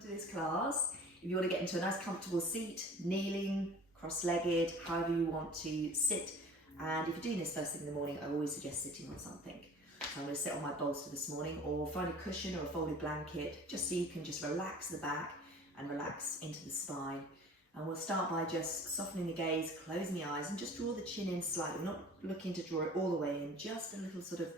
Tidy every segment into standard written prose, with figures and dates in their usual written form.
welcome to this class. If you want to get into a nice comfortable seat, kneeling, cross-legged, however you want to sit, and if you're doing this first thing in the morning, I always suggest sitting on something. So I'm going to sit on my bolster this morning, or find a cushion or a folded blanket, just so you can just relax the back and relax into the spine. And we'll start by just softening the gaze, closing the eyes, and just draw the chin in slightly. We're not looking to draw it all the way in, just a little sort of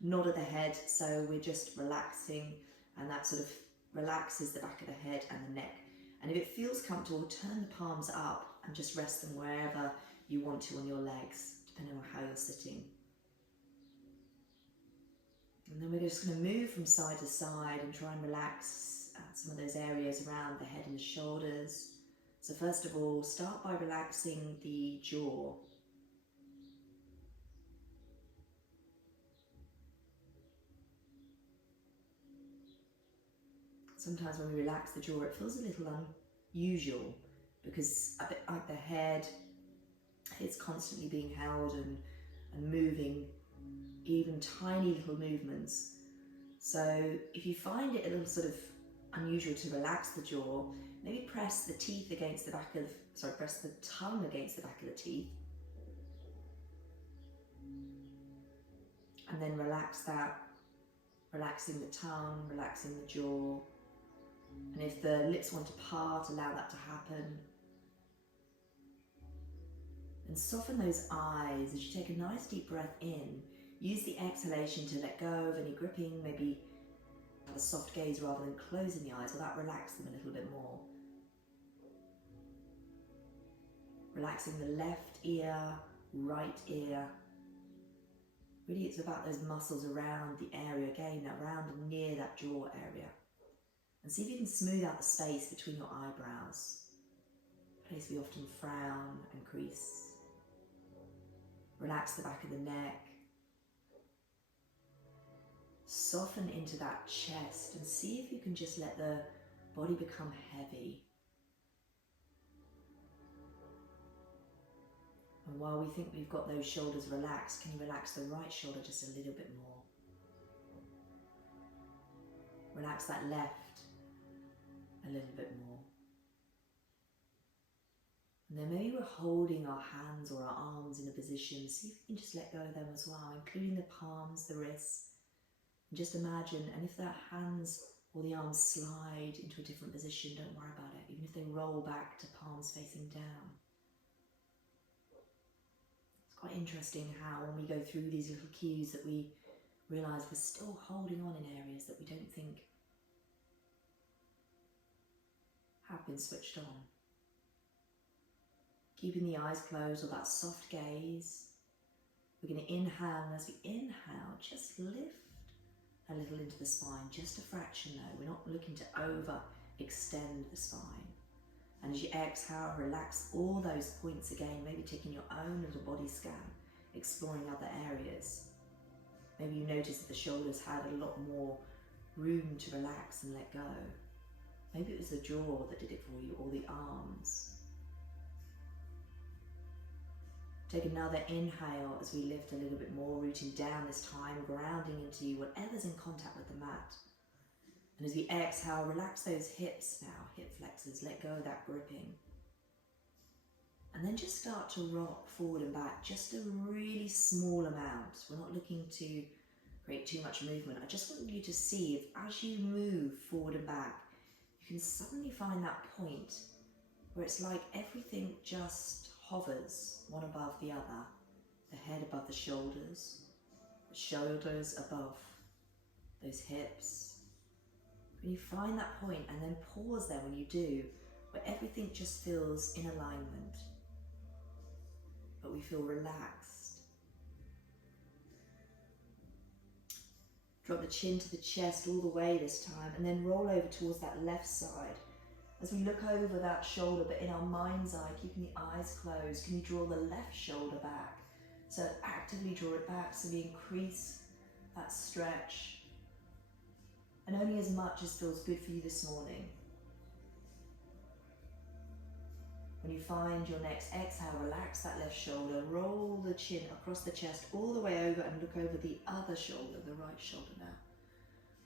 nod of the head, so we're just relaxing, and that sort of relaxes the back of the head and the neck. And if it feels comfortable, turn the palms up and just rest them wherever you want to on your legs, depending on how you're sitting. And then we're just going to move from side to side and try and relax some of those areas around the head and the shoulders. So first of all, start by relaxing the jaw. Sometimes when we relax the jaw, it feels a little unusual because a bit like the head, it's constantly being held and moving, even tiny little movements. So if you find it a little sort of unusual to relax the jaw, maybe press the teeth against the back of, press the tongue against the back of the teeth. And then relax that, relaxing the tongue, relaxing the jaw. And if the lips want to part, allow that to happen. And soften those eyes as you take a nice deep breath in. Use the exhalation to let go of any gripping, maybe have a soft gaze rather than closing the eyes, or that relax them a little bit more. Relaxing the left ear, right ear. Really it's about those muscles around the area, again, around and near that jaw area. And see if you can smooth out the space between your eyebrows, a place we often frown and crease. Relax the back of the neck. Soften into that chest and see if you can just let the body become heavy. And while we think we've got those shoulders relaxed, can you relax the right shoulder just a little bit more? Relax that left a little bit more. And then maybe we're holding our hands or our arms in a position. See if you can just let go of them as well, including the palms, the wrists. And just imagine, and if the hands or the arms slide into a different position, don't worry about it, even if they roll back to palms facing down. It's quite interesting how when we go through these little cues that we realise we're still holding on in areas that we don't think have been switched on. Keeping the eyes closed or that soft gaze. We're going to inhale, and as we inhale, just lift a little into the spine, just a fraction though. We're not looking to over extend the spine. And as you exhale, relax all those points again, maybe taking your own little body scan, exploring other areas. Maybe you notice that the shoulders had a lot more room to relax and let go. Maybe it was the jaw that did it for you, or the arms. Take another inhale as we lift a little bit more, rooting down this time, grounding into whatever's in contact with the mat. And as we exhale, relax those hips now, hip flexors, let go of that gripping. And then just start to rock forward and back, just a really small amount. We're not looking to create too much movement. I just want you to see if as you move forward and back, you can suddenly find that point where it's like everything just hovers one above the other. The head above the shoulders above those hips. When you find that point, and then pause there when you do, where everything just feels in alignment, but we feel relaxed. Drop the chin to the chest all the way this time, and then roll over towards that left side. As we look over that shoulder, but in our mind's eye, keeping the eyes closed, can you draw the left shoulder back? So actively draw it back, so we increase that stretch. And only as much as feels good for you this morning. When you find your next exhale, relax that left shoulder, roll the chin across the chest all the way over, and look over the other shoulder, the right shoulder now.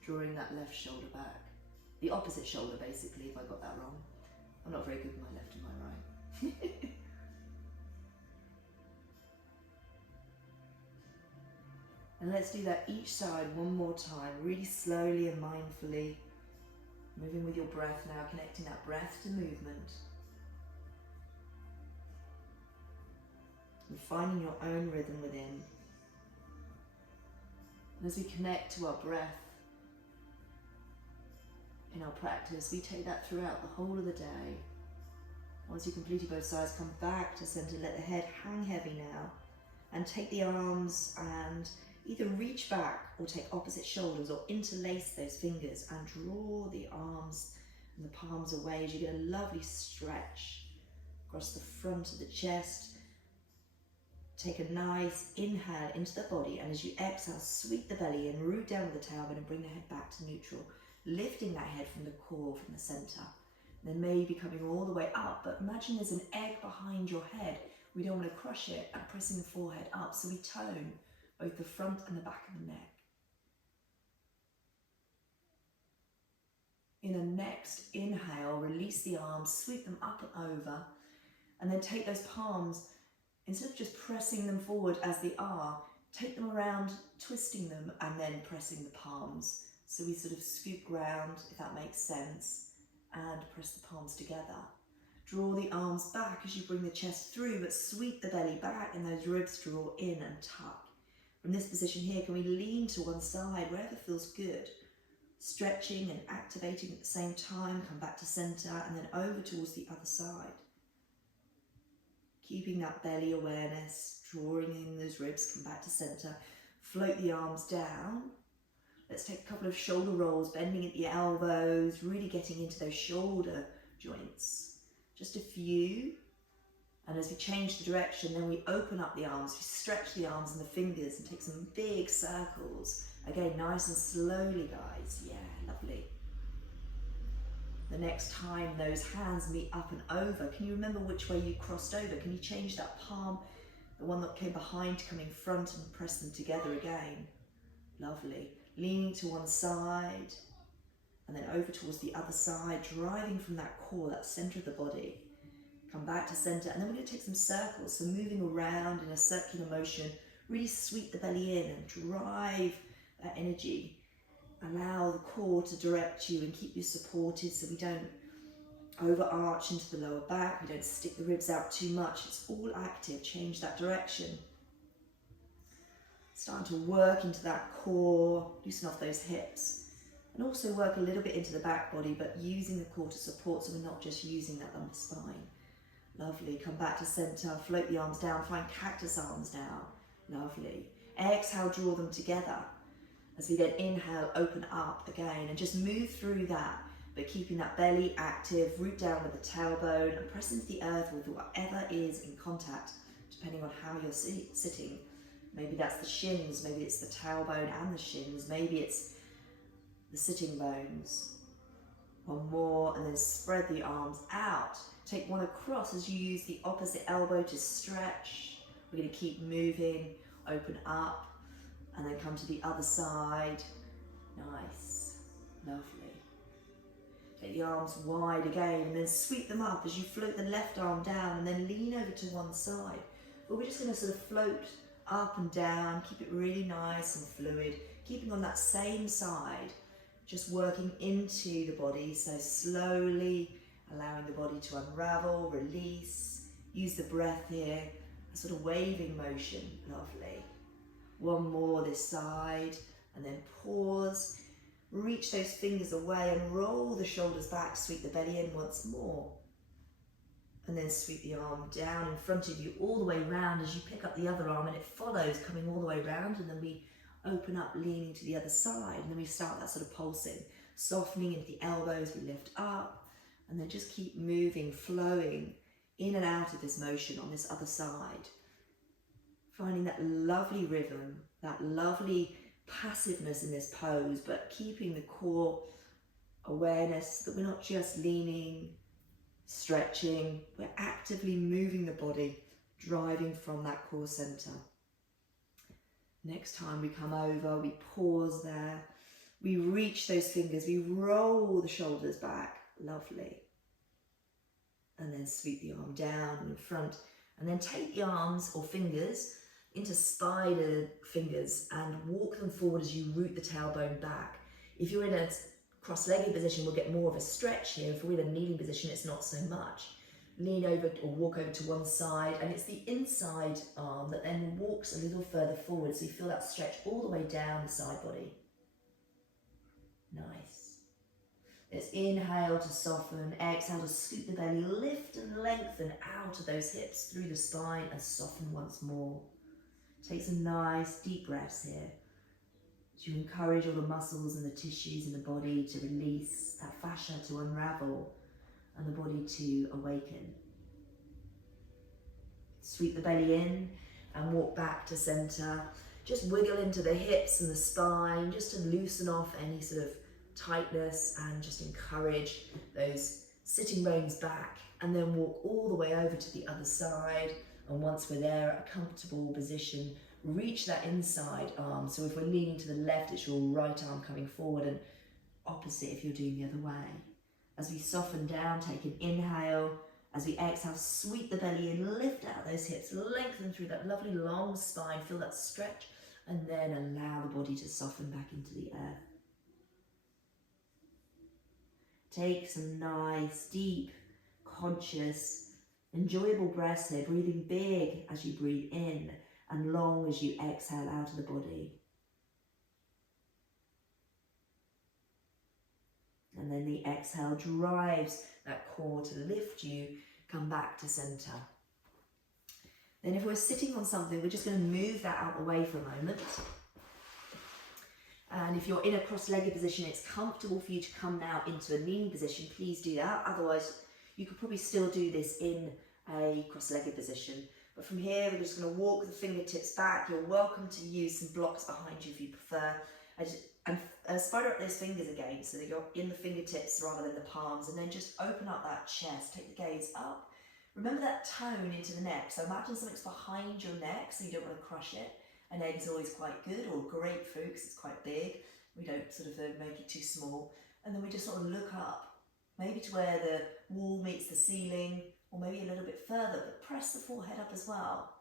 Drawing that left shoulder back. the opposite shoulder basically, if I got that wrong. I'm not very good with my left and my right. And let's do that each side one more time, really slowly and mindfully. Moving with your breath now, connecting that breath to movement. And finding your own rhythm within. And as we connect to our breath in our practice, we take that throughout the whole of the day. Once you've completed both sides, come back to center, let the head hang heavy now, and take the arms and either reach back or take opposite shoulders or interlace those fingers and draw the arms and the palms away as you get a lovely stretch across the front of the chest. Take a nice inhale into the body, and as you exhale, sweep the belly in, root down with the tailbone and bring the head back to neutral, lifting that head from the core, from the center. Then maybe coming all the way up, but imagine there's an egg behind your head. We don't want to crush it, and pressing the forehead up, so we tone both the front and the back of the neck. In a next inhale, release the arms, sweep them up and over, and then take those palms, instead of just pressing them forward as they are, take them around, twisting them, and then pressing the palms. So we sort of scoop ground, if that makes sense, and press the palms together. Draw the arms back as you bring the chest through, but sweep the belly back and those ribs draw in and tuck. From this position here, can we lean to one side, wherever feels good? Stretching and activating at the same time, come back to center and then over towards the other side. Keeping that belly awareness, drawing in those ribs, come back to center. Float the arms down. Let's take a couple of shoulder rolls, bending at the elbows, really getting into those shoulder joints. Just a few. And as we change the direction, then we open up the arms, we stretch the arms and the fingers and take some big circles. Again, nice and slowly, guys. Yeah, lovely. The next time those hands meet up and over, can you remember which way you crossed over? Can you change that palm, the one that came behind, coming front, and press them together again? Lovely. Leaning to one side and then over towards the other side, driving from that core, that center of the body. Come back to center, and then we're going to take some circles, so moving around in a circular motion, really sweep the belly in and drive that energy. Allow the core to direct you and keep you supported so we don't overarch into the lower back, we don't stick the ribs out too much. It's all active, change that direction. Starting to work into that core, loosen off those hips, and also work a little bit into the back body, but using the core to support so we're not just using that lumbar spine. Lovely, come back to center, float the arms down, find cactus arms now. Lovely. Exhale, draw them together. As we then inhale, open up again, and just move through that, but keeping that belly active, root down with the tailbone, and press into the earth with whatever is in contact, depending on how you're sitting. Maybe that's the shins, maybe it's the tailbone and the shins, maybe it's the sitting bones. One more, and then spread the arms out. Take one across as you use the opposite elbow to stretch. We're going to keep moving, open up, and then come to the other side. Nice, lovely. Take the arms wide again, and then sweep them up as you float the left arm down, and then lean over to one side. But we're just going to sort of float up and down, keep it really nice and fluid, keeping on that same side, just working into the body, so slowly allowing the body to unravel, release, use the breath here, a sort of waving motion, lovely. One more this side, and then pause, reach those fingers away and roll the shoulders back, sweep the belly in once more. And then sweep the arm down in front of you all the way round as you pick up the other arm, and it follows, coming all the way round, and then we open up, leaning to the other side, and then we start that sort of pulsing, softening into the elbows, we lift up, and then just keep moving, flowing in and out of this motion on this other side. Finding that lovely rhythm, that lovely passiveness in this pose, but keeping the core awareness that we're not just leaning, stretching, we're actively moving the body, driving from that core center. Next time we come over, we pause there, We reach those fingers, we roll the shoulders back, lovely. And then sweep the arm down and in front, and then take the arms or fingers into spider fingers and walk them forward as you root the tailbone back. If you're in a cross-legged position, we'll get more of a stretch here. If we're in a kneeling position, it's not so much. Lean over or walk over to one side, and it's the inside arm that then walks a little further forward, so you feel that stretch all the way down the side body. Nice. Let's inhale to soften, exhale to scoop the belly, lift and lengthen out of those hips through the spine and soften once more. Take some nice deep breaths here to encourage all the muscles and the tissues in the body to release, that fascia to unravel and the body to awaken. Sweep the belly in and walk back to center. Just wiggle into the hips and the spine just to loosen off any sort of tightness and just encourage those sitting bones back, and then walk all the way over to the other side. And once we're there at a comfortable position, reach that inside arm. So if we're leaning to the left, it's your right arm coming forward, and opposite if you're doing the other way. As we soften down, take an inhale. As we exhale, sweep the belly in, lift out those hips, lengthen through that lovely long spine, feel that stretch, and then allow the body to soften back into the earth. Take some nice, deep, conscious, enjoyable breaths here, breathing big as you breathe in and long as you exhale out of the body. And then the exhale drives that core to lift you, come back to center. Then if we're sitting on something, we're just going to move that out the way for a moment. And if you're in a cross-legged position, it's comfortable for you to come now into a kneeling position, please do that. Otherwise, you could probably still do this in a cross-legged position. But from here, we're just going to walk the fingertips back. You're welcome to use some blocks behind you if you prefer. And spider up those fingers again so that you're in the fingertips rather than the palms, and then just open up that chest, take the gaze up. Remember that tone into the neck, so imagine something's behind your neck so you don't want to crush it. An egg is always quite good, or grapefruit because it's quite big. We don't sort of make it too small. And then we just sort of look up, maybe to where the wall meets the ceiling, or maybe a little bit further, but press the forehead up as well.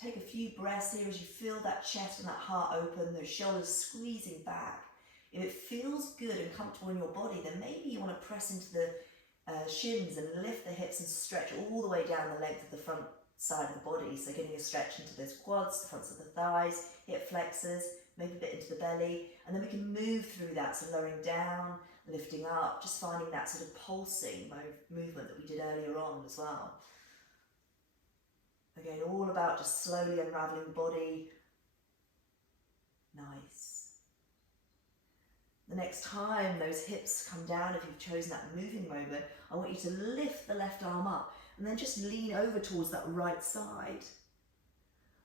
Take a few breaths here as you feel that chest and that heart open, those shoulders squeezing back. If it feels good and comfortable in your body, then maybe you want to press into the shins and lift the hips and stretch all the way down the length of the front side of the body. So getting a stretch into those quads, the fronts of the thighs, hip flexors, maybe a bit into the belly. And then we can move through that, so lowering down, lifting up, just finding that sort of pulsing movement that we did earlier on as well. Again, all about just slowly unraveling the body. Nice. The next time those hips come down, if you've chosen that moving moment, I want you to lift the left arm up and then just lean over towards that right side.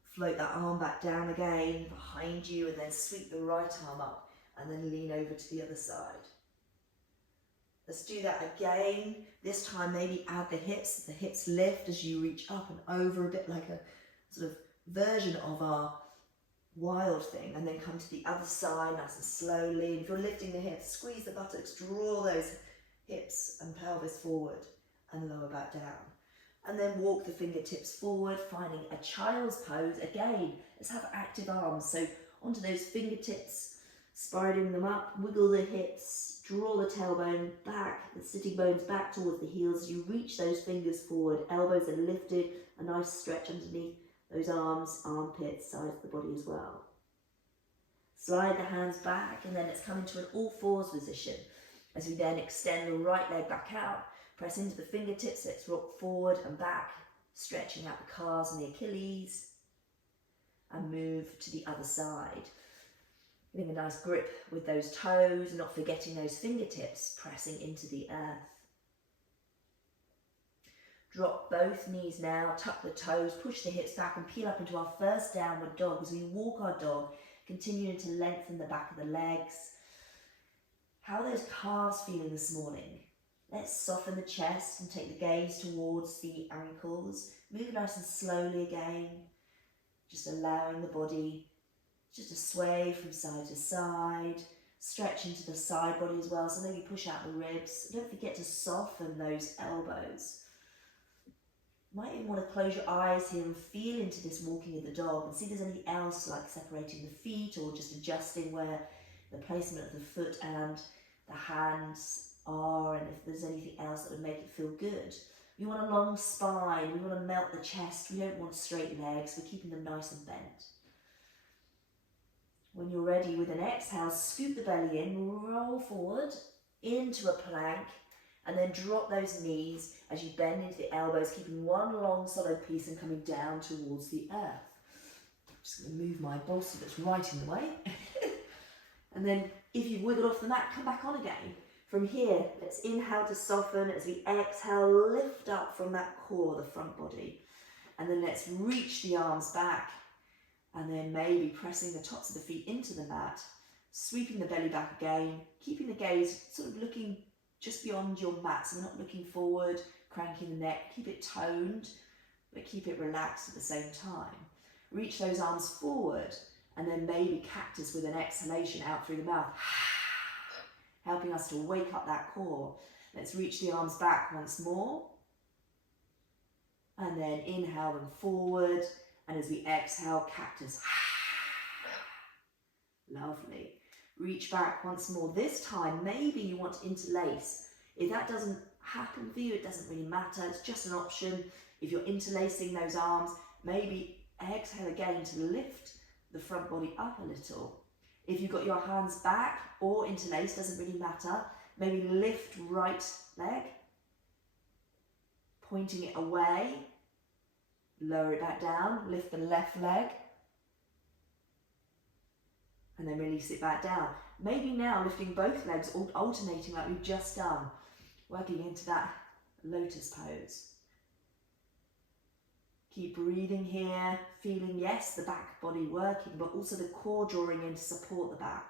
Float that arm back down again behind you, and then sweep the right arm up and then lean over to the other side. Let's do that again. This time maybe add the hips lift as you reach up and over, a bit like a sort of version of our wild thing, and then come to the other side nice and slowly. If you're lifting the hips, squeeze the buttocks, draw those hips and pelvis forward and lower back down. And then walk the fingertips forward, finding a child's pose. Again, let's have active arms. So onto those fingertips, spiraling them up, wiggle the hips, draw the tailbone back, the sitting bones back towards the heels. You reach those fingers forward, elbows are lifted, a nice stretch underneath those arms, armpits, sides of the body as well. Slide the hands back, and then let's come into an all fours position. As we then extend the right leg back out, press into the fingertips, let's rock forward and back, stretching out the calves and the Achilles, and move to the other side. Getting a nice grip with those toes, not forgetting those fingertips pressing into the earth. Drop both knees now, tuck the toes, push the hips back and peel up into our first downward dog. As we walk our dog, continuing to lengthen the back of the legs. How are those calves feeling this morning? Let's soften the chest and take the gaze towards the ankles. Move nice and slowly again, just allowing the body just to sway from side to side. Stretch into the side body as well, so maybe push out the ribs. Don't forget to soften those elbows. Might even want to close your eyes here and feel into this walking of the dog and see if there's anything else like separating the feet or just adjusting where the placement of the foot and the hands are, and if there's anything else that would make it feel good. We want a long spine, we want to melt the chest, we don't want straight legs, we're keeping them nice and bent. When you're ready with an exhale, scoop the belly in, roll forward into a plank, and then drop those knees as you bend into the elbows, keeping one long solid piece and coming down towards the earth. I'm just going to move my bolster that's right in the way. And then if you've wiggled off the mat, come back on again. From here, let's inhale to soften. As we exhale, lift up from that core, the front body. And then let's reach the arms back. And then maybe pressing the tops of the feet into the mat, sweeping the belly back again, keeping the gaze sort of looking just beyond your mat, so we're not looking forward, cranking the neck. Keep it toned, but keep it relaxed at the same time. Reach those arms forward, and then maybe cactus with an exhalation out through the mouth, helping us to wake up that core. Let's reach the arms back once more, and then inhale them forward, and as we exhale, cactus. Lovely. Reach back once more. This time, maybe you want to interlace. If that doesn't happen for you, it doesn't really matter. It's just an option. If you're interlacing those arms, maybe exhale again to lift the front body up a little. If you've got your hands back or interlaced, doesn't really matter. Maybe lift right leg, pointing it away. Lower it back down, lift the left leg. And then release it back down. Maybe now lifting both legs, alternating like we've just done, working into that lotus pose. Keep breathing here, feeling, yes, the back body working, but also the core drawing in to support the back.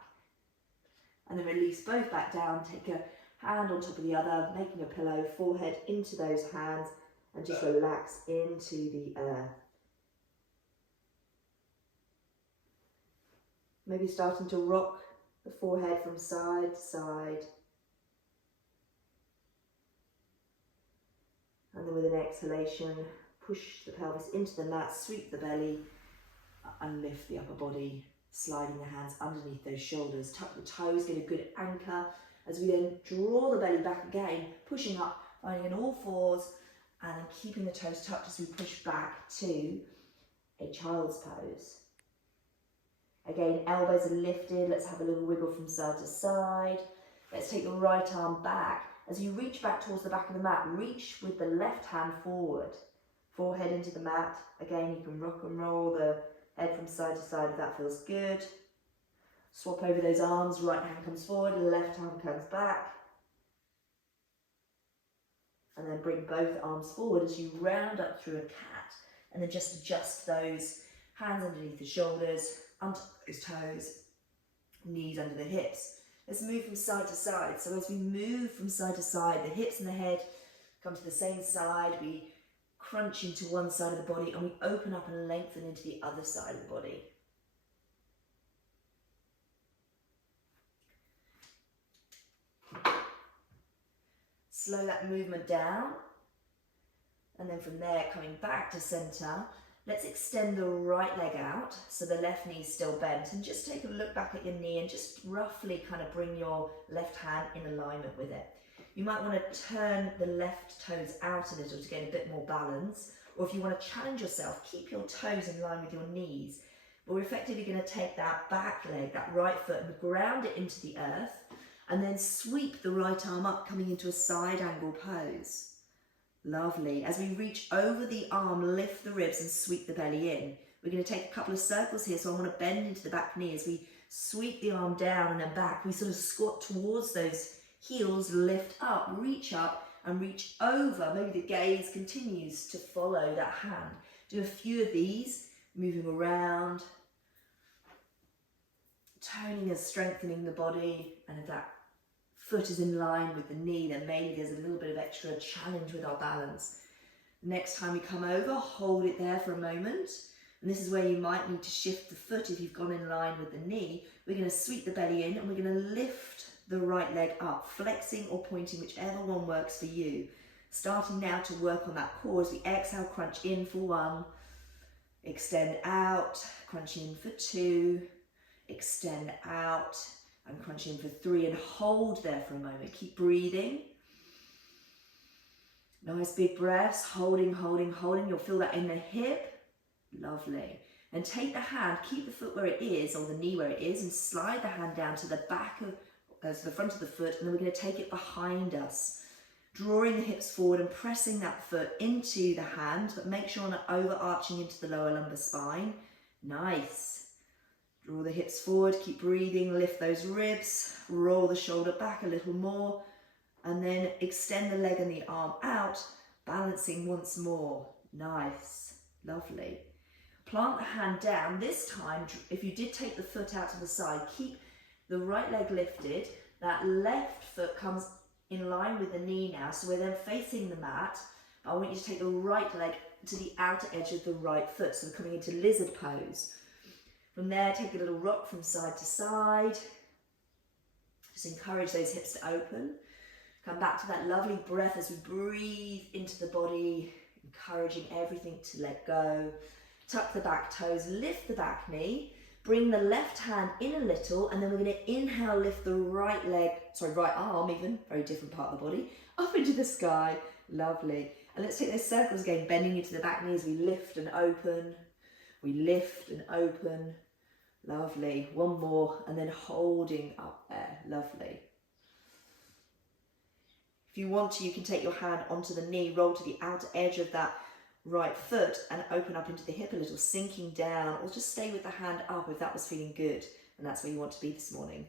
And then release both back down, take a hand on top of the other, making a pillow, forehead into those hands, and just relax into the earth. Maybe starting to rock the forehead from side to side. And then with an exhalation, push the pelvis into the mat, sweep the belly, and lift the upper body, sliding the hands underneath those shoulders. Tuck the toes, get a good anchor, as we then draw the belly back again, pushing up, finding on all fours, and then keeping the toes tucked as we push back to a child's pose. Again, elbows are lifted. Let's have a little wiggle from side to side. Let's take the right arm back. As you reach back towards the back of the mat, reach with the left hand forward. Forehead into the mat. Again, you can rock and roll the head from side to side if that feels good. Swap over those arms. Right hand comes forward, left arm comes back. And then bring both arms forward as you round up through a cat. And then just adjust those hands underneath the shoulders, under those toes, knees under the hips. Let's move from side to side. So as we move from side to side, the hips and the head come to the same side. We crunch into one side of the body and we open up and lengthen into the other side of the body. Slow that movement down. And then from there, coming back to center, let's extend the right leg out so the left knee is still bent, and just take a look back at your knee and just roughly kind of bring your left hand in alignment with it. You might want to turn the left toes out a little to gain a bit more balance, or if you want to challenge yourself, keep your toes in line with your knees. But we're effectively going to take that back leg, that right foot, and ground it into the earth, and then sweep the right arm up, coming into a side angle pose. Lovely. As we reach over the arm, lift the ribs and sweep the belly in. We're going to take a couple of circles here, so I want to bend into the back knee. As we sweep the arm down and then back, we sort of squat towards those heels, lift up, and reach over. Maybe the gaze continues to follow that hand. Do a few of these, moving around, toning and strengthening the body, and if that foot is in line with the knee, then maybe there's a little bit of extra challenge with our balance. Next time we come over, hold it there for a moment. And this is where you might need to shift the foot if you've gone in line with the knee. We're going to sweep the belly in and we're going to lift the right leg up, flexing or pointing, whichever one works for you. Starting now to work on that core as we exhale, crunch in for 1, extend out, crunch in for 2, extend out and crunch in for 3, and hold there for a moment. Keep breathing. Nice big breaths, holding, holding, holding. You'll feel that in the hip. Lovely. And take the hand, keep the foot where it is, or the knee where it is, and slide the hand down to the back of, to the front of the foot, and then we're going to take it behind us, drawing the hips forward and pressing that foot into the hand, but make sure not overarching into the lower lumbar spine. Nice. Draw the hips forward, keep breathing, lift those ribs, roll the shoulder back a little more, and then extend the leg and the arm out, balancing once more. Nice. Lovely. Plant the hand down. This time, if you did take the foot out to the side, keep the right leg lifted. That left foot comes in line with the knee now, so we're then facing the mat. I want you to take the right leg to the outer edge of the right foot, so we're coming into lizard pose. From there, take a little rock from side to side. Just encourage those hips to open. Come back to that lovely breath as we breathe into the body, encouraging everything to let go. Tuck the back toes, lift the back knee, bring the left hand in a little, and then we're going to inhale, lift the right arm even, very different part of the body, up into the sky. Lovely. And let's take those circles again, bending into the back knee as we lift and open. We lift and open. Lovely. One more, and then holding up there. Lovely. If you want to, you can take your hand onto the knee, roll to the outer edge of that right foot and open up into the hip a little, sinking down, or just stay with the hand up if that was feeling good, and that's where you want to be this morning.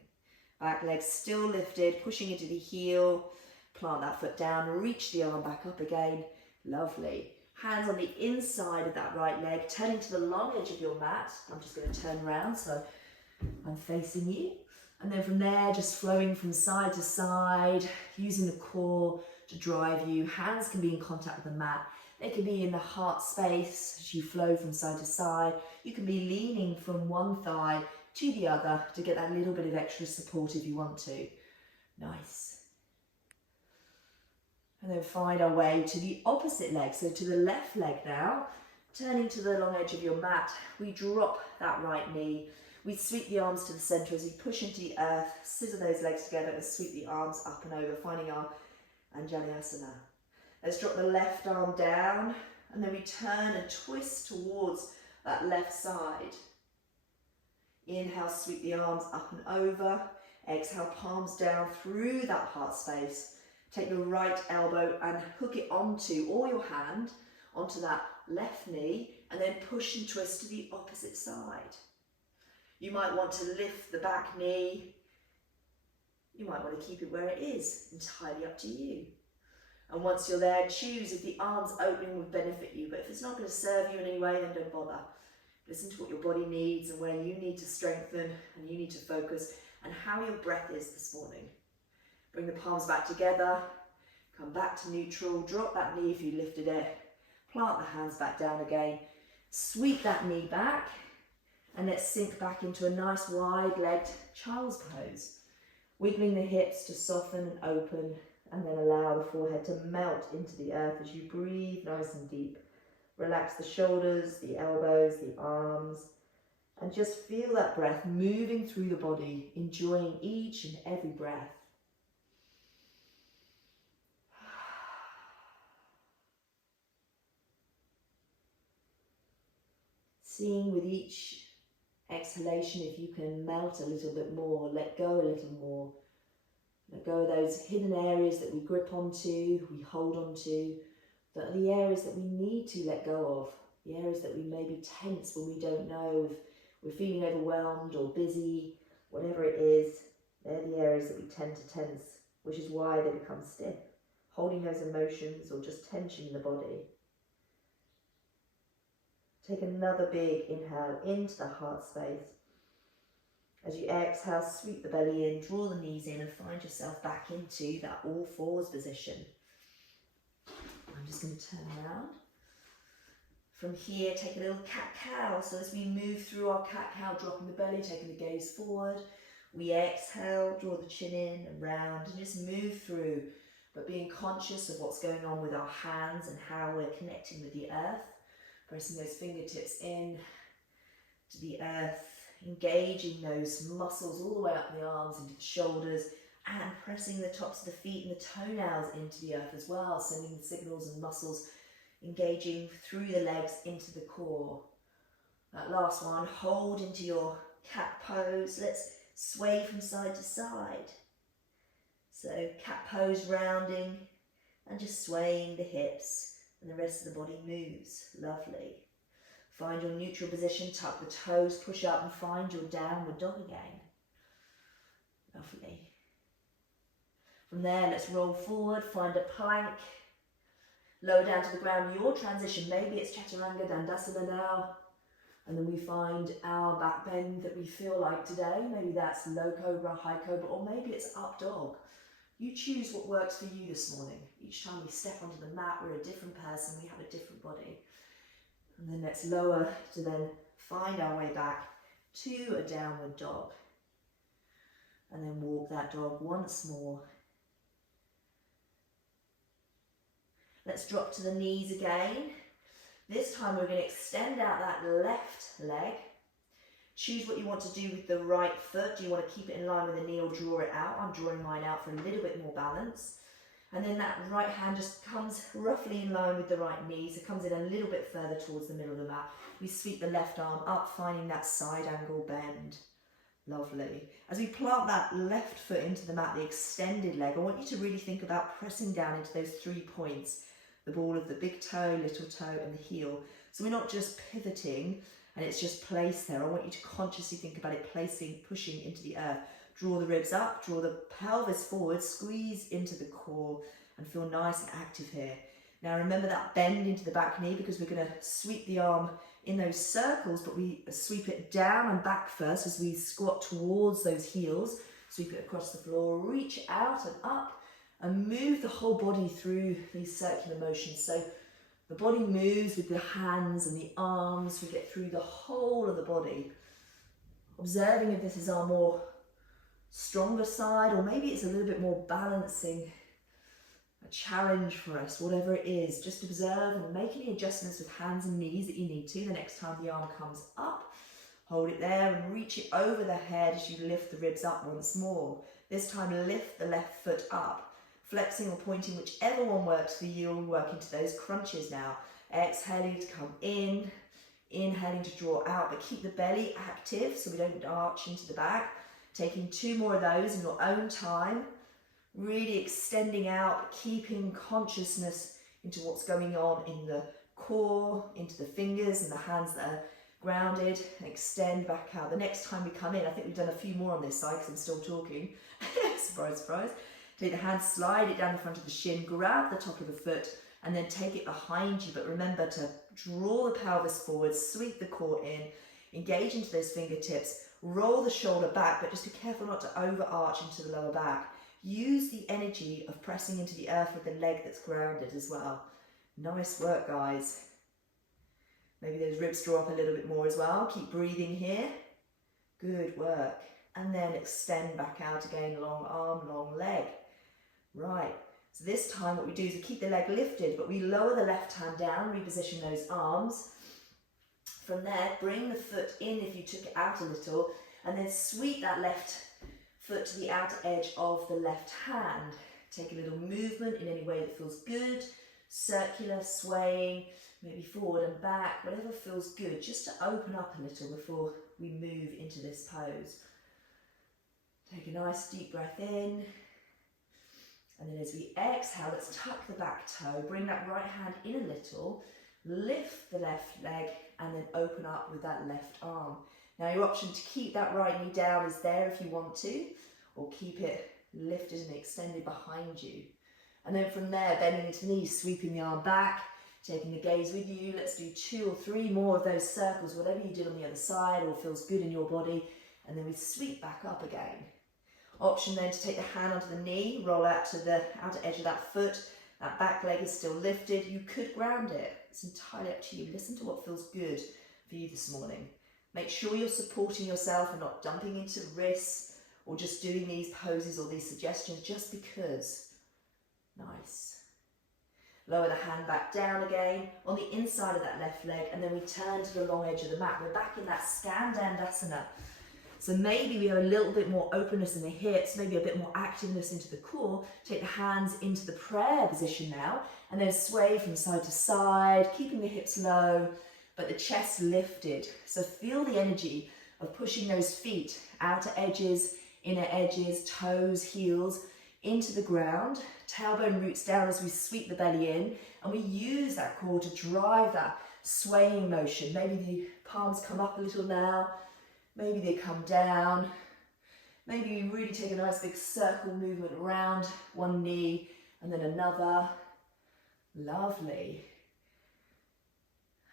Back leg still lifted, pushing into the heel, plant that foot down, reach the arm back up again. Lovely. Hands on the inside of that right leg, turning to the long edge of your mat. I'm just going to turn around so I'm facing you. And then from there, just flowing from side to side, using the core to drive you. Hands can be in contact with the mat. They can be in the heart space as you flow from side to side. You can be leaning from one thigh to the other to get that little bit of extra support if you want to. Nice. And then find our way to the opposite leg. So to the left leg now, turning to the long edge of your mat, we drop that right knee. We sweep the arms to the center as we push into the earth, scissor those legs together and sweep the arms up and over, finding our Anjaneyasana. Let's drop the left arm down, and then we turn and twist towards that left side. Inhale, sweep the arms up and over. Exhale, palms down through that heart space. Take the right elbow and hook it onto, or your hand, onto that left knee, and then push and twist to the opposite side. You might want to lift the back knee. You might want to keep it where it is, entirely up to you. And once you're there, choose if the arms opening would benefit you, but if it's not going to serve you in any way, then don't bother. Listen to what your body needs and where you need to strengthen and you need to focus, and how your breath is this morning. Bring the palms back together, come back to neutral, drop that knee if you lifted it, plant the hands back down again, sweep that knee back, and let's sink back into a nice wide-legged child's pose. Wiggling the hips to soften and open, and then allow the forehead to melt into the earth as you breathe nice and deep. Relax the shoulders, the elbows, the arms, and just feel that breath moving through the body, enjoying each and every breath. Seeing with each exhalation if you can melt a little bit more, let go a little more. Let go of those hidden areas that we grip onto, we hold onto, that are the areas that we need to let go of, the areas that we may be tense when we don't know if we're feeling overwhelmed or busy, whatever it is. They're the areas that we tend to tense, which is why they become stiff, holding those emotions or just tension in the body. Take another big inhale into the heart space. As you exhale, sweep the belly in, draw the knees in, and find yourself back into that all fours position. I'm just going to turn around. From here, take a little cat-cow. So as we move through our cat-cow, dropping the belly, taking the gaze forward, we exhale, draw the chin in and round, and just move through, but being conscious of what's going on with our hands and how we're connecting with the earth, pressing those fingertips in to the earth, engaging those muscles all the way up the arms into the shoulders, and pressing the tops of the feet and the toenails into the earth as well, sending the signals and muscles engaging through the legs into the core. That last one, hold into your cat pose. Let's sway from side to side. So cat pose, rounding and just swaying the hips, and the rest of the body moves. Lovely. Find your neutral position, tuck the toes, push up and find your downward dog again. Lovely. From there, let's roll forward, find a plank, lower down to the ground, your transition. Maybe it's Chaturanga Dandasana now, and then we find our back bend that we feel like today. Maybe that's low cobra, high cobra, or maybe it's up dog. You choose what works for you this morning. Each time we step onto the mat, we're a different person, we have a different body. And then let's lower to then find our way back to a downward dog. And then walk that dog once more. Let's drop to the knees again. This time we're going to extend out that left leg. Choose what you want to do with the right foot. Do you want to keep it in line with the knee or draw it out? I'm drawing mine out for a little bit more balance. And then that right hand just comes roughly in line with the right knee, so it comes in a little bit further towards the middle of the mat. We sweep the left arm up, finding that side angle bend. Lovely. As we plant that left foot into the mat, the extended leg, I want you to really think about pressing down into those 3 points. The ball of the big toe, little toe, and the heel. So we're not just pivoting and it's just placed there. I want you to consciously think about it placing, pushing into the earth. Draw the ribs up, draw the pelvis forward, squeeze into the core and feel nice and active here. Now remember that bend into the back knee, because we're going to sweep the arm in those circles, but we sweep it down and back first as we squat towards those heels. Sweep it across the floor, reach out and up and move the whole body through these circular motions. So the body moves with the hands and the arms. We get through the whole of the body. Observing if this is our more stronger side, or maybe it's a little bit more balancing, a challenge for us, whatever it is. Just observe and make any adjustments with hands and knees that you need to. The next time the arm comes up, hold it there and reach it over the head as you lift the ribs up once more. This time lift the left foot up, flexing or pointing, whichever one works for you. We'll work into those crunches now. Exhaling to come in, inhaling to draw out, but keep the belly active so we don't arch into the back. Taking 2 more of those in your own time, really extending out, keeping consciousness into what's going on in the core, into the fingers and the hands that are grounded, and extend back out. The next time we come in, I think we've done a few more on this side because I'm still talking. Surprise, surprise. Take the hand, slide it down the front of the shin, grab the top of the foot, and then take it behind you. But remember to draw the pelvis forward, sweep the core in, engage into those fingertips, roll the shoulder back, but just be careful not to overarch into the lower back. Use the energy of pressing into the earth with the leg that's grounded as well. Nice work, guys. Maybe those ribs draw up a little bit more as well. Keep breathing here. Good work. And then extend back out again, long arm, long leg. Right. So this time what we do is we keep the leg lifted, but we lower the left hand down, reposition those arms. From there, bring the foot in if you took it out a little, and then sweep that left foot to the outer edge of the left hand. Take a little movement in any way that feels good, circular, swaying, maybe forward and back, whatever feels good, just to open up a little before we move into this pose. Take a nice deep breath in, and then as we exhale, let's tuck the back toe, bring that right hand in a little, lift the left leg, and then open up with that left arm. Now your option to keep that right knee down is there if you want to, or keep it lifted and extended behind you. And then from there, bending into the knees, sweeping the arm back, taking the gaze with you. Let's do 2 or 3 more of those circles, whatever you did on the other side or feels good in your body. And then we sweep back up again. Option then to take the hand onto the knee, roll out to the outer edge of that foot. That back leg is still lifted. You could ground it. It's entirely up to you. Listen to what feels good for you this morning. Make sure you're supporting yourself and not dumping into wrists or just doing these poses or these suggestions just because. Nice. Lower the hand back down again on the inside of that left leg, and then we turn to the long edge of the mat. We're back in that Skandandasana. So maybe we have a little bit more openness in the hips, maybe a bit more activeness into the core. Take the hands into the prayer position now, and then sway from side to side, keeping the hips low, but the chest lifted. So feel the energy of pushing those feet, outer edges, inner edges, toes, heels, into the ground. Tailbone roots down as we sweep the belly in, and we use that core to drive that swaying motion. Maybe the palms come up a little now, maybe they come down. Maybe we really take a nice big circle movement around one knee and then another. Lovely.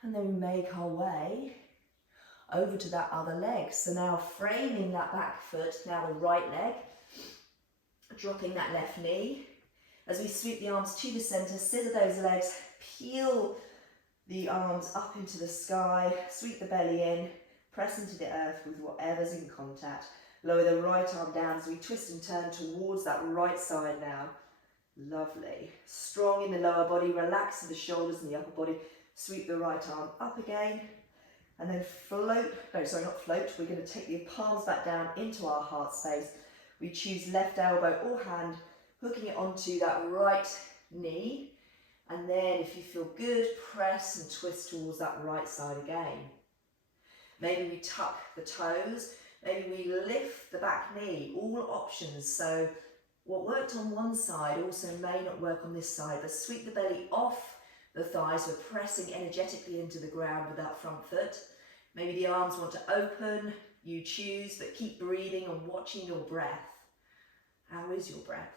And then we make our way over to that other leg. So now framing that back foot, now the right leg, dropping that left knee. As we sweep the arms to the center, scissor those legs, peel the arms up into the sky, sweep the belly in, press into the earth with whatever's in contact. Lower the right arm down as we twist and turn towards that right side now. Lovely. Strong in the lower body, relax in the shoulders and the upper body. Sweep the right arm up again, and then float, no, sorry, not float. We're going to take the palms back down into our heart space. We choose left elbow or hand, hooking it onto that right knee. And then if you feel good, press and twist towards that right side again. Maybe we tuck the toes. Maybe we lift the back knee, all options. So what worked on one side also may not work on this side, but sweep the belly off the thighs. We're pressing energetically into the ground with that front foot. Maybe the arms want to open, you choose, but keep breathing and watching your breath. How is your breath?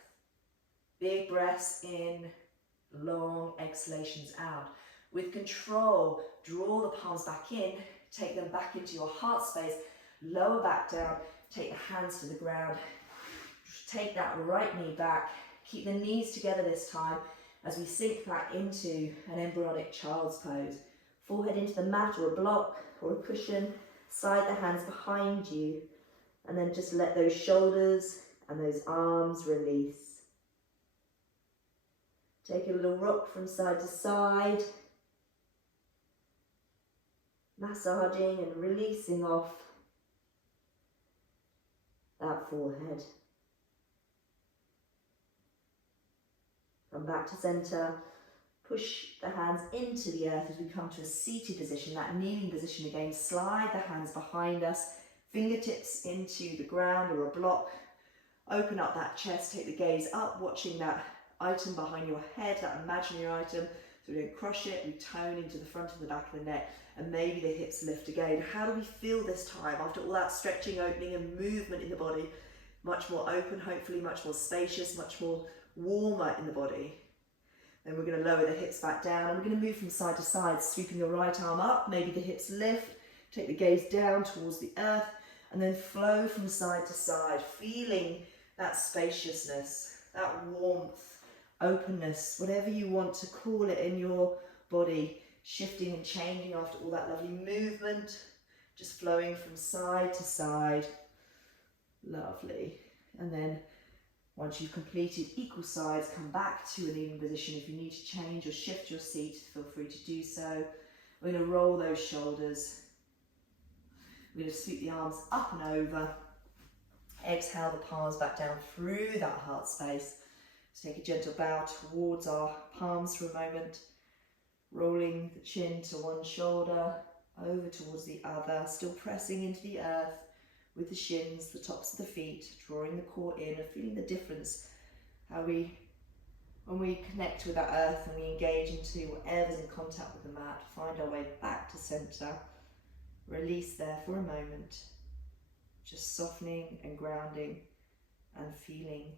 Big breaths in, long exhalations out. With control, draw the palms back in, take them back into your heart space, lower back down, take the hands to the ground, take that right knee back, keep the knees together this time as we sink back into an embryonic child's pose. Forehead into the mat or a block or a cushion, slide the hands behind you, and then just let those shoulders and those arms release. Take a little rock from side to side, massaging and releasing off that forehead. Come back to center, push the hands into the earth as we come to a seated position, that kneeling position again. Slide the hands behind us, fingertips into the ground or a block. Open up that chest, take the gaze up, watching that item behind your head, that imaginary item. So we don't crush it, we tone into the front and the back of the neck, and maybe the hips lift again. How do we feel this time after all that stretching, opening and movement in the body? Much more open, hopefully much more spacious, much more warmer in the body. Then we're going to lower the hips back down, and we're going to move from side to side, sweeping the right arm up, maybe the hips lift, take the gaze down towards the earth, and then flow from side to side, feeling that spaciousness, that warmth, openness, whatever you want to call it in your body, shifting and changing after all that lovely movement, just flowing from side to side. Lovely. And then once you've completed equal sides, come back to a kneeling position. If you need to change or shift your seat, feel free to do so. We're going to roll those shoulders. We're going to sweep the arms up and over. Exhale the palms back down through that heart space. Let's take a gentle bow towards our palms for a moment. Rolling the chin to one shoulder, over towards the other, still pressing into the earth with the shins, the tops of the feet, drawing the core in and feeling the difference. How when we connect with that earth and we engage into whatever's in contact with the mat, find our way back to center, release there for a moment, just softening and grounding and feeling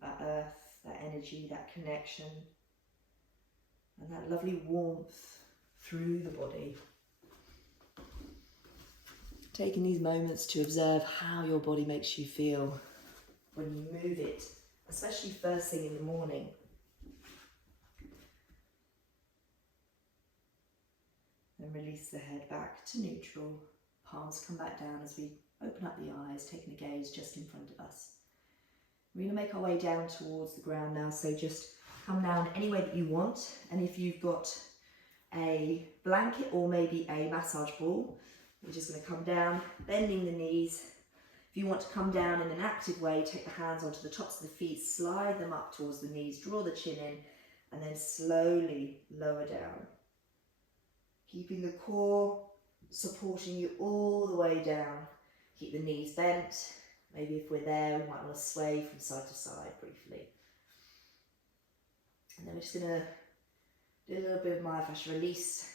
that earth, that energy, that connection, and that lovely warmth through the body. Taking these moments to observe how your body makes you feel when you move it, especially first thing in the morning. And release the head back to neutral. Palms come back down as we open up the eyes, taking the gaze just in front of us. We're going to make our way down towards the ground now, so just come down any way that you want. And if you've got a blanket or maybe a massage ball, we're just going to come down, bending the knees. If you want to come down in an active way, take the hands onto the tops of the feet, slide them up towards the knees, draw the chin in, and then slowly lower down. Keeping the core supporting you all the way down. Keep the knees bent. Maybe if we're there, we might want to sway from side to side briefly. And then we're just going to do a little bit of myofascial release,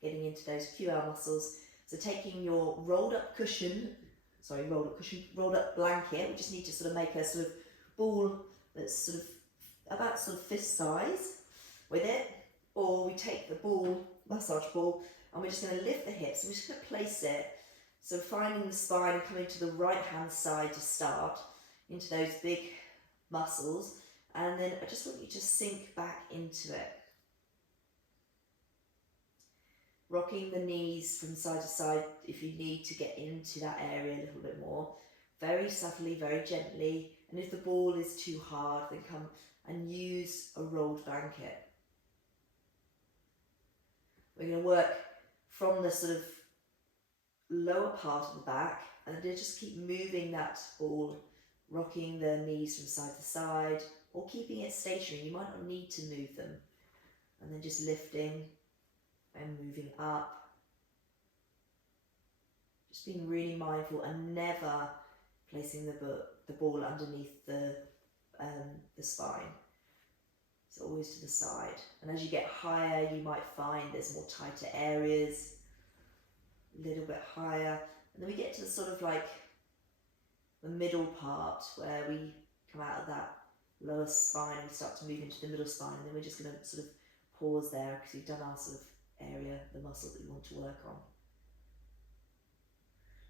getting into those QL muscles. So taking your rolled up blanket, we just need to sort of make a sort of ball that's sort of about sort of fist size with it. Or we take the ball, massage ball, and we're just going to lift the hips. We're just going to place it. So finding the spine and coming to the right hand side to start into those big muscles. And then I just want you to sink back into it. Rocking the knees from side to side if you need to get into that area a little bit more. Very subtly, very gently. And if the ball is too hard, then come and use a rolled blanket. We're going to work from the sort of lower part of the back, and then just keep moving that ball, rocking the knees from side to side, or keeping it stationary. You might not need to move them. And then just lifting and moving up. Just being really mindful and never placing the ball underneath the spine. It's always to the side. And as you get higher, you might find there's more tighter areas, a little bit higher. And then we get to the sort of like the middle part where we come out of that lower spine, we start to move into the middle spine, and then we're just going to sort of pause there because we've done our sort of area, the muscle that we want to work on.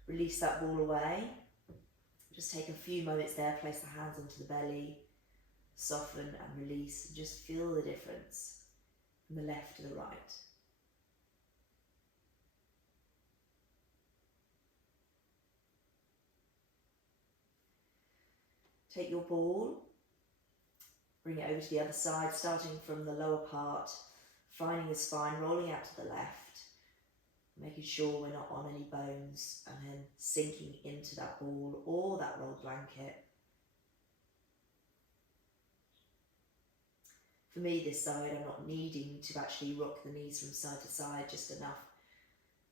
Release that ball away. Just take a few moments there, place the hands onto the belly, soften and release, and just feel the difference from the left to the right. Take your ball, bring it over to the other side, starting from the lower part, finding the spine, rolling out to the left, making sure we're not on any bones, and then sinking into that ball or that rolled blanket. For me, this side, I'm not needing to actually rock the knees from side to side, just enough.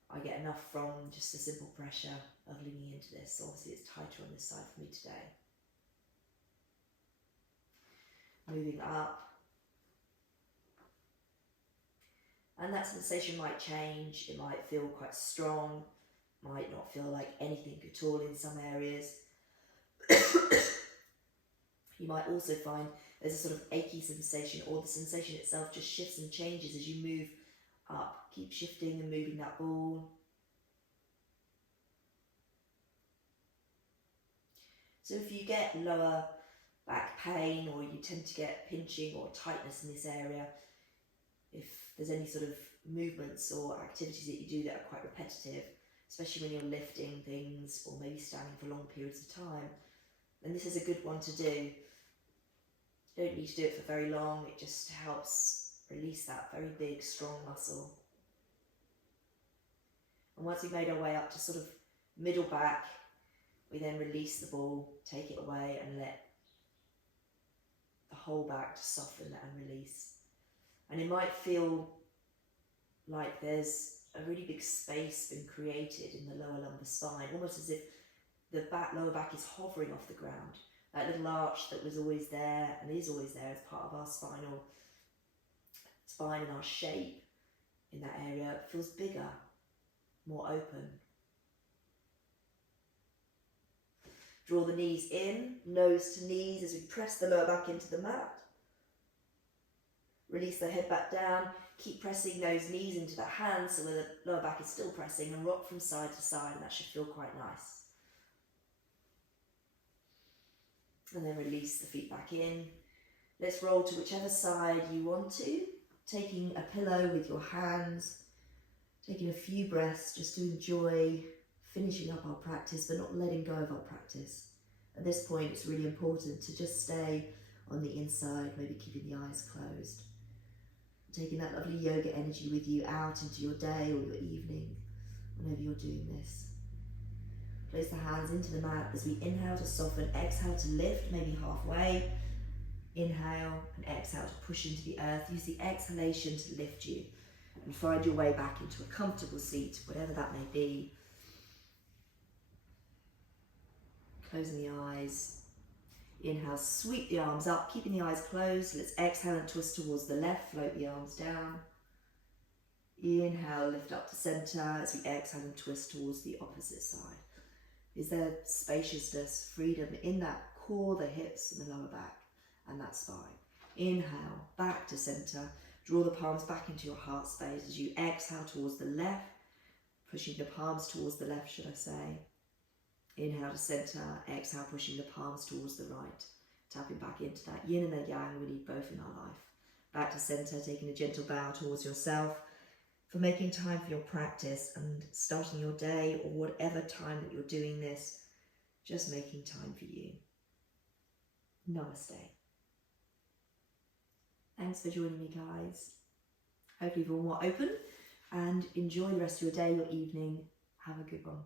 I get enough from just the simple pressure of leaning into this. Obviously, it's tighter on this side for me today. Moving up. And that sensation might change. It might feel quite strong, might not feel like anything at all in some areas. You might also find there's a sort of achy sensation, or the sensation itself just shifts and changes as you move up. Keep shifting and moving that ball. So if you get lower back pain, or you tend to get pinching or tightness in this area, if there's any sort of movements or activities that you do that are quite repetitive, especially when you're lifting things or maybe standing for long periods of time, then this is a good one to do. You don't need to do it for very long, it just helps release that very big, strong muscle. And once we've made our way up to sort of middle back, we then release the ball, take it away, and let the whole back to soften and release. And it might feel like there's a really big space been created in the lower lumbar spine, almost as if the lower back is hovering off the ground. That little arch that was always there and is always there as part of our spine and our shape in that area feels bigger, more open. Draw the knees in, nose to knees as we press the lower back into the mat. Release the head back down, keep pressing those knees into the hands so where the lower back is still pressing, and rock from side to side, and that should feel quite nice. And then release the feet back in. Let's roll to whichever side you want to, taking a pillow with your hands Taking a few breaths just to enjoy finishing up our practice, but not letting go of our practice. At this point, it's really important to just stay on the inside, maybe keeping the eyes closed. Taking that lovely yoga energy with you out into your day or your evening, whenever you're doing this. Place the hands into the mat as we inhale to soften, exhale to lift, maybe halfway. Inhale and exhale to push into the earth. Use the exhalation to lift you and find your way back into a comfortable seat, whatever that may be. Closing the eyes. Inhale, sweep the arms up, keeping the eyes closed. Let's exhale and twist towards the left, float the arms down. Inhale, lift up to center as we exhale and twist towards the opposite side. Is there spaciousness, freedom in that core, the hips and the lower back and that spine? Inhale, back to center. Draw the palms back into your heart space as you exhale towards the left, pushing the palms towards the left, should I say. Inhale to center, exhale, pushing the palms towards the right. Tapping back into that yin and the yang, we need both in our life. Back to center, taking a gentle bow towards yourself for making time for your practice and starting your day or whatever time that you're doing this, just making time for you. Namaste. Thanks for joining me, guys. Hopefully you're more open and enjoy the rest of your day, your evening. Have a good one.